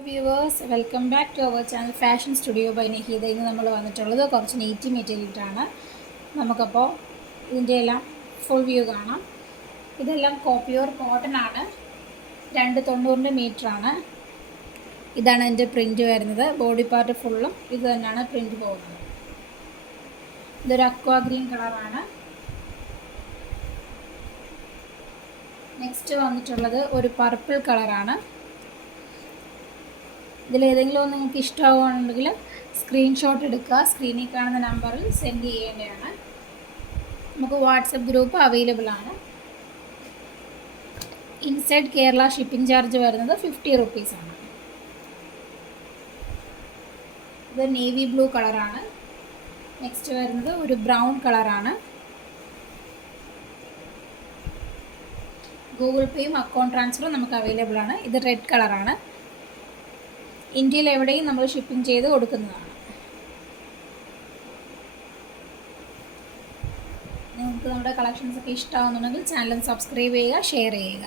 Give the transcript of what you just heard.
Viewers, welcome back to our channel fashion studio by Naheeda. ഇന്ന് നമ്മൾ വന്നിട്ടുള്ളത് കുറച്ച് നെയ്റ്റി മെറ്റീരിയലാണ്. നമുക്കപ്പോൾ ഇതിൻ്റെ എല്ലാം ഫുൾ വ്യൂ കാണാം. ഇതെല്ലാം കോപ്പിയോർ കോട്ടൺ ആണ്. 290 മീറ്ററാണ്. ഇതാണ് എൻ്റെ പ്രിൻറ്റ് വരുന്നത്. ബോഡി പാർട്ട് ഫുള്ളും ഇത് തന്നെയാണ് പ്രിൻറ്റ് പോകുന്നത്. ഇതൊരു അക്വാ ഗ്രീൻ കളറാണ്. നെക്സ്റ്റ് വന്നിട്ടുള്ളത് ഒരു പർപ്പിൾ കളറാണ്. ഇതിലേതെങ്കിലും ഒന്ന് നിങ്ങൾക്ക് ഇഷ്ടമാവുകയാണെങ്കിൽ സ്ക്രീൻഷോട്ട് എടുക്കുക. സ്ക്രീനിൽ കാണുന്ന നമ്പറിൽ സെൻഡ് ചെയ്യേണ്ടതാണ്. നമുക്ക് വാട്സപ്പ് ഗ്രൂപ്പ് അവൈലബിൾ ആണ്. ഇൻസൈഡ് കേരള ഷിപ്പിംഗ് ചാർജ് വരുന്നത് 50 റുപ്പീസാണ്. ഇത് നേവി ബ്ലൂ കളറാണ്. നെക്സ്റ്റ് വരുന്നത് ഒരു ബ്രൗൺ കളറാണ്. ഗൂഗിൾ പേയും അക്കൗണ്ട് ട്രാൻസ്ഫറും നമുക്ക് അവൈലബിൾ ആണ്. ഇത് റെഡ് കളറാണ്. ഇന്ത്യയിൽ എവിടെയും നമ്മൾ ഷിപ്പിംഗ് ചെയ്ത് കൊടുക്കുന്നതാണ്. നിങ്ങൾക്ക് നമ്മുടെ കളക്ഷൻസ് ഒക്കെ ഇഷ്ടമാകുന്നുണ്ടെങ്കിൽ ചാനൽ സബ്സ്ക്രൈബ് ചെയ്യുക, ഷെയർ ചെയ്യുക.